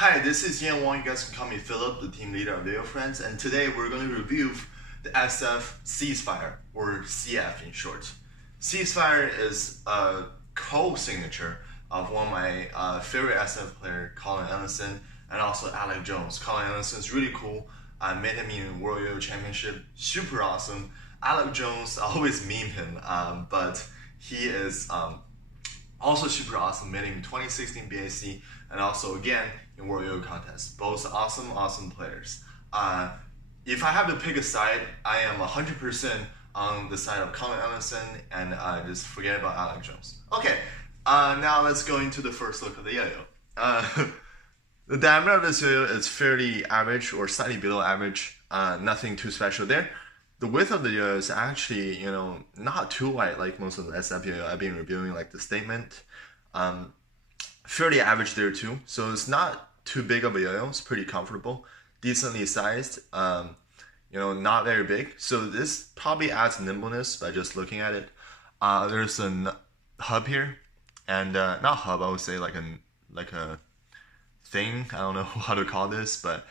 Hi, this is Yan Wang. You guys can call me Philip, the team leader of Video Friends, and today we're going to review the SF Ceasefire, or CF in short. Ceasefire is a co-signature of one of my favorite SF player, Colin Ellison, and also Alec Jones. Colin Ellison is really cool. I met him in World Yo-Yo Championship, super awesome. Alec Jones, I always meme him, but he is also super awesome, met him in 2016 BAC, and also again in World Yo-Yo Contest. Both awesome players. If I have to pick a side, I am 100% on the side of Colin Ellison, and just forget about Alec Jones. Okay, now let's go into the first look of the yo-yo. The diameter of this yo-yo is fairly average or slightly below average. Nothing too special there. The width of the yo-yo is actually, not too wide like most of the SF yo-yo I've been reviewing, like the Statement. Fairly average there too. So it's not too big of a yo-yo. It's pretty comfortable, decently sized. Not very big. So this probably adds nimbleness by just looking at it. There's a hub here, and not hub. I would say like a thing. I don't know how to call this, but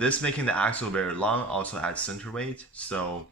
this making the axle very long also adds center weight, so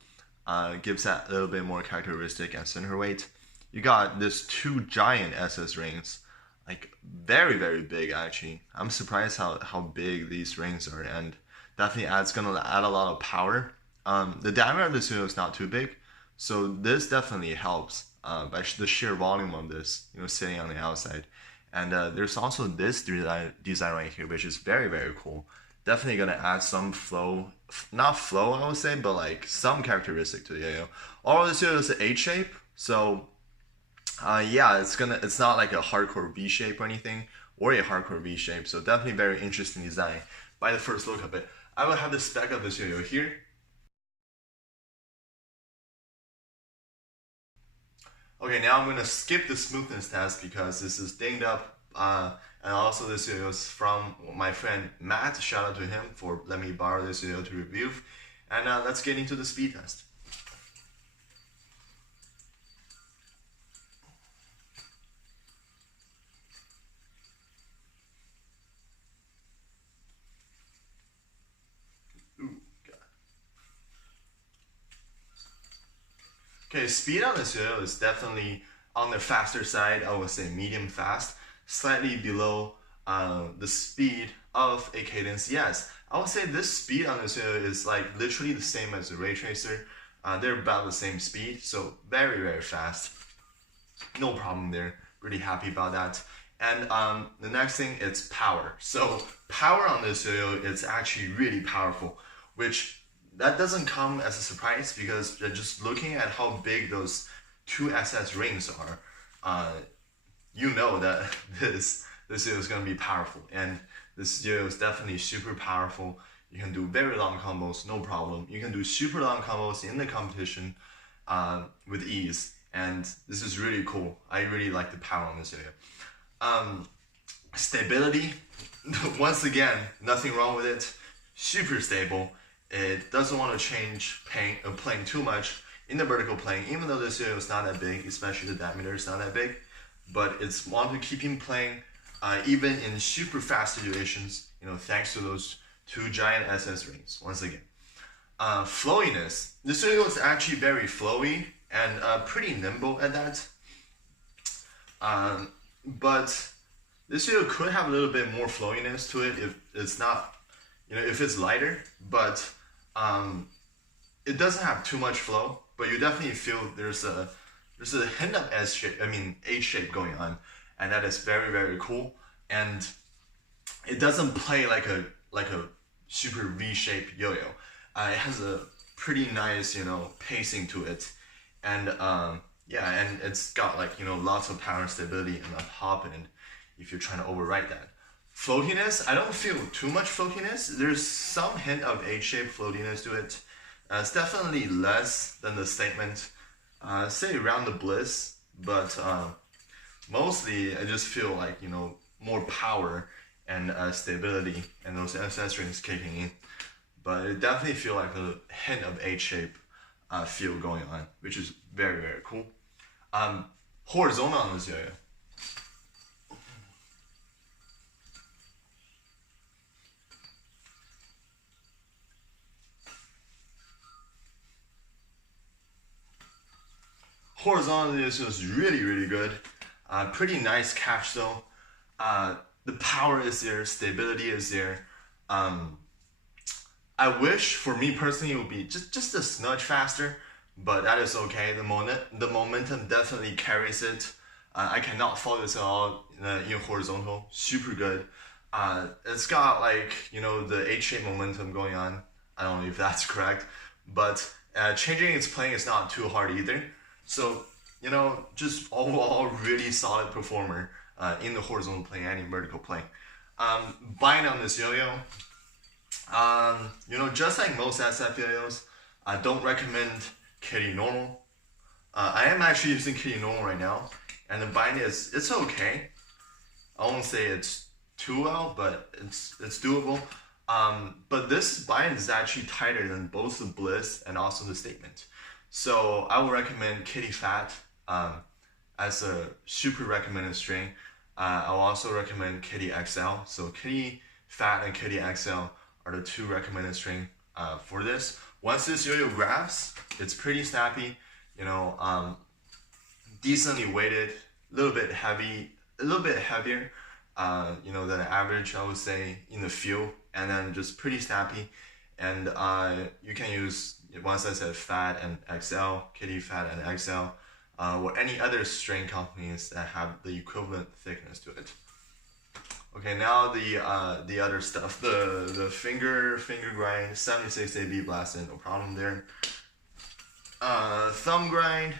gives that a little bit more characteristic and center weight. You got this two giant SS rings, like very big actually. I'm surprised how big these rings are, and definitely gonna add a lot of power. The diameter of this yo-yo is not too big, so this definitely helps by the sheer volume of this, sitting on the outside. And there's also this design right here, which is very cool. Definitely gonna add some flow, not flow I would say, but like some characteristic to the yo-yo. All of this yo-yo is an H shape, so yeah, it's not like a hardcore V shape or anything, or a hardcore V shape. So definitely very interesting design by the first look of it. I will have the spec of this yo-yo here. Okay, now I'm gonna skip the smoothness test because this is dinged up. And also this yo-yo is from my friend Matt. Shout out to him for letting me borrow this yo-yo to review. And let's get into the speed test. Okay, speed on this yo-yo is definitely on the faster side. I would say medium fast, slightly below the speed of a Cadence. Yes, I would say this speed on this yo-yo is like literally the same as the Ray Tracer. They're about the same speed, so very fast. No problem there. Really happy about that. And the next thing is power. So power on this yo-yo is actually really powerful, which that doesn't come as a surprise because just looking at how big those two SS rings are, you know that this yo-yo is gonna be powerful, and this yo-yo is definitely super powerful. You can do very long combos, no problem. You can do super long combos in the competition with ease, and this is really cool. I really like the power on this yo-yo. Stability, once again, nothing wrong with it. Super stable. It doesn't want to change plane too much in the vertical plane, even though this yo-yo is not that big, especially the diameter is not that big. But it's want to keep him playing even in super fast situations, thanks to those two giant SS rings, once again. Flowiness. This yo-yo is actually very flowy and pretty nimble at that. But this yo-yo could have a little bit more flowiness to it if it's not, if it's lighter, but it doesn't have too much flow, but you definitely feel there's a hint of H shape going on, and that is very cool. And it doesn't play like a super V-shaped yo-yo. It has a pretty nice pacing to it, and yeah, and it's got lots of power and stability in the top end if you're trying to override that. Floatiness, I don't feel too much floatiness. There's some hint of H-shaped floatiness to it. It's definitely less than the Statement, say around the Bliss, but mostly I just feel like, more power and stability and those SS rings kicking in. But it definitely feel like a hint of H-shape feel going on, which is very cool. Horizontal on this yo-yo. Horizontally, this was really good. Pretty nice catch though. The power is there, stability is there. I wish, for me personally, it would be just a smudge faster, but that is okay. The momentum definitely carries it. I cannot fault this at all in horizontal. Super good. It's got like, the H-shape momentum going on. I don't know if that's correct, but changing its plane is not too hard either. So, just overall really solid performer in the horizontal plane and in vertical plane. Bind on this yo-yo, just like most SF yo-yos, I don't recommend kitty normal. I am actually using kitty normal right now, and the bind it's okay. I won't say it's too well, but it's doable. But this bind is actually tighter than both the Bliss and also the Statement. So I would recommend Kitty Fat as a super recommended string. I'll also recommend Kitty XL. So Kitty Fat and Kitty XL are the two recommended string for this. Once this yo-yo grabs, it's pretty snappy, decently weighted, a little bit heavier, than average, I would say, in the field, and then just pretty snappy. And you can use, once I said Fat and XL, Kitty Fat and XL, or any other string companies that have the equivalent thickness to it. Okay, now the other stuff, the finger grind, 76 AB blasted, no problem there. Thumb grind,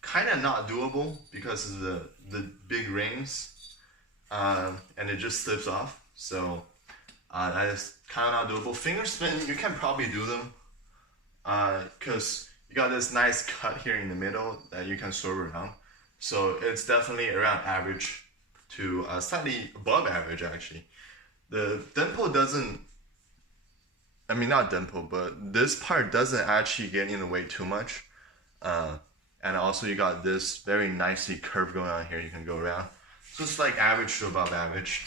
kind of not doable because of the big rings, and it just slips off. So that is kind of not doable. Finger spin, you can probably do them, because you got this nice cut here in the middle that you can swerve around. So it's definitely around average to slightly above average actually. The dimple doesn't, not dimple, but this part doesn't actually get in the way too much. And also you got this very nicely curved going on here, you can go around. So it's like average to above average.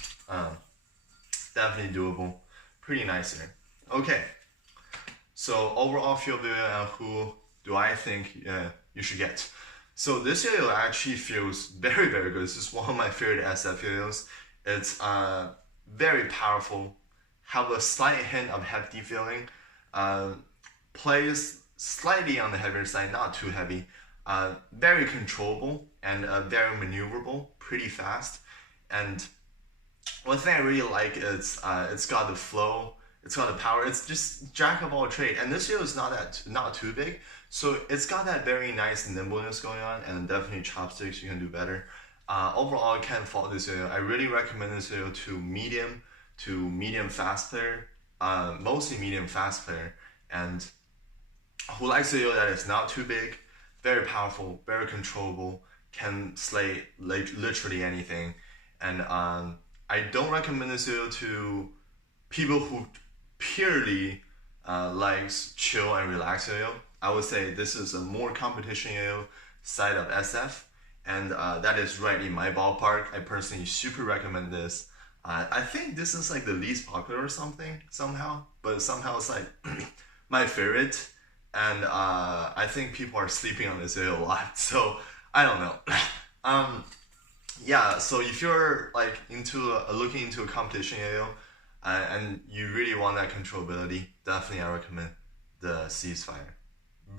Definitely doable. Pretty nice here. Okay. So overall feel video and who do I think you should get? So this yo-yo actually feels very good. This is one of my favorite SF yo-yos. It's very powerful, have a slight hint of hefty feeling, plays slightly on the heavier side, not too heavy, very controllable and very maneuverable, pretty fast. And one thing I really like is it's got the flow, it's got the power, it's just jack of all trade. And this yo is not too big, so it's got that very nice nimbleness going on, and definitely chopsticks you can do better. Overall, I can't fault this yo. I really recommend this yo to medium fast player, mostly medium fast player, and who likes a yo that is not too big, very powerful, very controllable, can slay literally anything. And I don't recommend this yo to people who purely likes chill and relax yo. I would say this is a more competition yo side of SF, and that is right in my ballpark. I personally super recommend this. I think this is like the least popular or something somehow, but somehow it's like my favorite, and I think people are sleeping on this yo a lot, so I don't know. Yeah, so if you're like looking into a competition yo, and you really want that controllability, definitely I recommend the Ceasefire.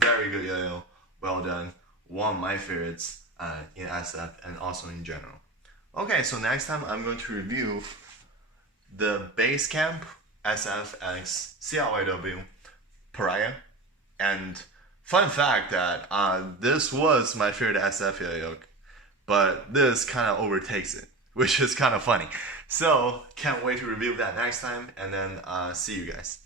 Very good yo-yo, well done, one of my favorites in SF and also in general. Okay, so next time I'm going to review the Basecamp SFX CLYW Pariah. And fun fact that this was my favorite SF yo-yo, but this kind of overtakes it, which is kind of funny. So can't wait to review that next time, and then see you guys.